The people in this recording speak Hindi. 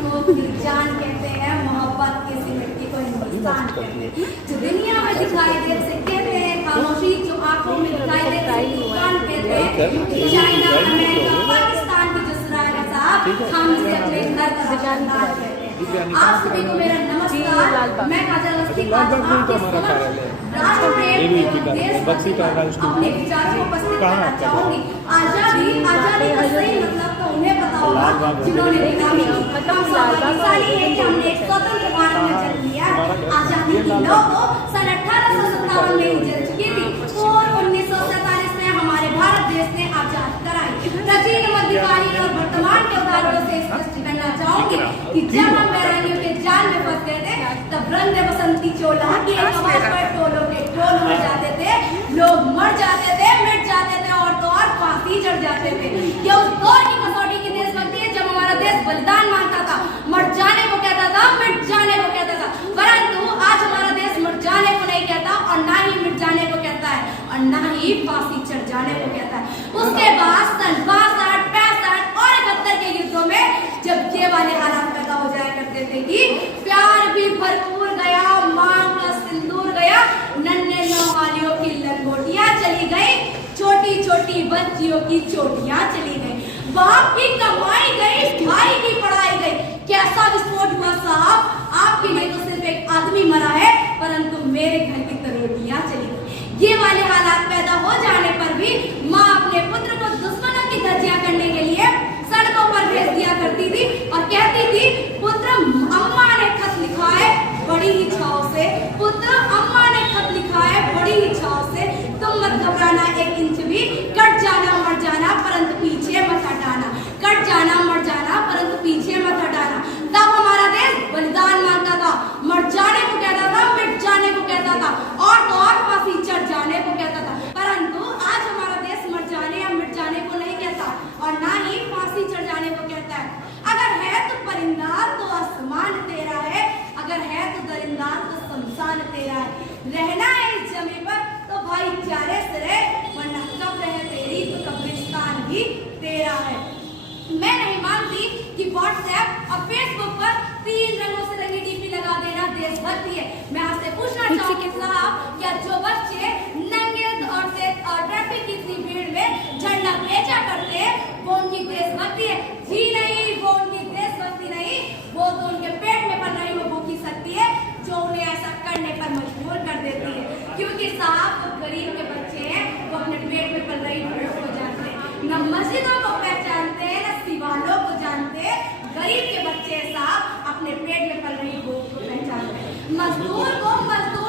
को फिर जान कहते हैं, मोहब्बत की इसी मिट्टी को हिंदुस्तान कहते हैं। जो दुनिया में दिखाई दे उसे कहते हैं खामोशी, जो आंखों में दिखाई दे उसे तूफान कहते हैं। चाइना, अमेरिका, पाकिस्तान की जो सुरागा साहब, हम इसे अपने घर का जानदार कहते हैं। आप सभी को मेरा नमस्कार। मैं काजल अवस्थी आपके समक्ष राष्ट्र प्रेम एवं देशभक्ति पर अपने विचारों को उपस्थित करना चाहूंगी। आजादी का सही मतलब तो उन्हें पता होगा जिन्होंने गुलामी की। हम सौभाग्यशाली हैं कि हमने एक स्वतंत्र भारत में जन्म लिया है। आजादी की लौ तो सन 1857 में ही जल चुकी थी और 1947 में हमारे भारत देश ने आजाद कराई। प्राचीन, मध्यकालीन और वर्तमान के उदाहरणों से स्पष्ट करना चाहूंगी कि जब हम बैरानियों के जाल में फंसते थे तब रंग बसंती चोला की एक आवाज पर टोलों के टोल उड़ जाते थे, लोग मर जाते थे, मिट जाते थे और तो और फांसी चढ़ जाते थे। ये उस दौर की कसौटी की देशभक्ति है जब हमारा देश बलिदान मांगता था, मर जाने को कहता था, मिट जाने को कहता था। परंतु आज हमारा देश मर जाने को नहीं कहता और ना ही मिट जाने को कहता है और ना ही फांसी चढ़ जाने को कहता है। उसके बाद सन 62, 65 और 71 के युद्धों में जब ये वाले हालात पैदा हो जाया करते थे कि प्यार भी भरपूर गया, मांग का सिंदूर गया, नन्हे नौहालियों की लंगोटियां चली गई, छोटी छोटी बच्चियों की चोटियां चली गई, बाप की कमाई गई, भाई की पढ़ाई गई। कैसा विस्फोट हुआ साहब, आपके लिए तो सिर्फ एक आदमी मरा है परंतु मेरे घर की करोड़ियां चली गई। ये वाले हालात पैदा हो जाने पर भी माँ अपने पुत्र को दुश्मनों की धज्जियां करने के लिए सड़कों पर भेज दिया करती थी और कहती थी पुत्र अम्मा ने खत लिखा है बड़ी इच्छाओं से, पुत्र अम्मा ने खत लिखा है बड़ी इच्छाओं से, तुम मत घबराना एक इंच भी, कट जाना मर जाना परंतु पीछे मत हटाना, कट जाना मर जाना परंतु पीछे मत हटाना। तब हमारा देश बलिदान मांगता था, मर जाने को कहता था, मिट जाने को कहता था और तो और फांसी चढ़ जाने को कहता था। परंतु आज हमारा देश मर जाने या मिट जाने को नहीं कहता और ना ही फांसी चढ़ जाने को कहता है। अगर है तो परिंदार तो आसमान तेरा है, अगर है तो दरिंदार तो शमशान तेरा है। रहना है इस जमीन पर तो भाईचारे से रह, वरना कब्र है तेरी तो कब्रिस्तान भी तेरा है। मैं नहीं मानती कि व्हाट्सएप और फेसबुक पर 3 रंगों से रंगी डीपी लगा देना देशभक्ति है। मैं आपसे पूछना चाहूंगी साहब, क्या जो बच्चे नंगे और ट्रैफिक की इतनी भीड़ में झंडा बेचा करते हैं वो उनकी देशभक्ति है? जी नहीं, वो उनकी देशभक्ति नहीं, वो तो उनके पेट में पल रही वो भूखी शक्ति है जो उन्हें ऐसा करने पर मजबूर कर देती है। क्योंकि साहब वो गरीब के बच्चे हैं, वो अपने पेट में पल रही भूख को जानते हैं, न मस्जिदों को पहचानते हैं, न सिवालों को जानते हैं। गरीब के बच्चे साहब अपने पेट में पल रही भूख को पहचानते हैं। मजदूर को मजदूर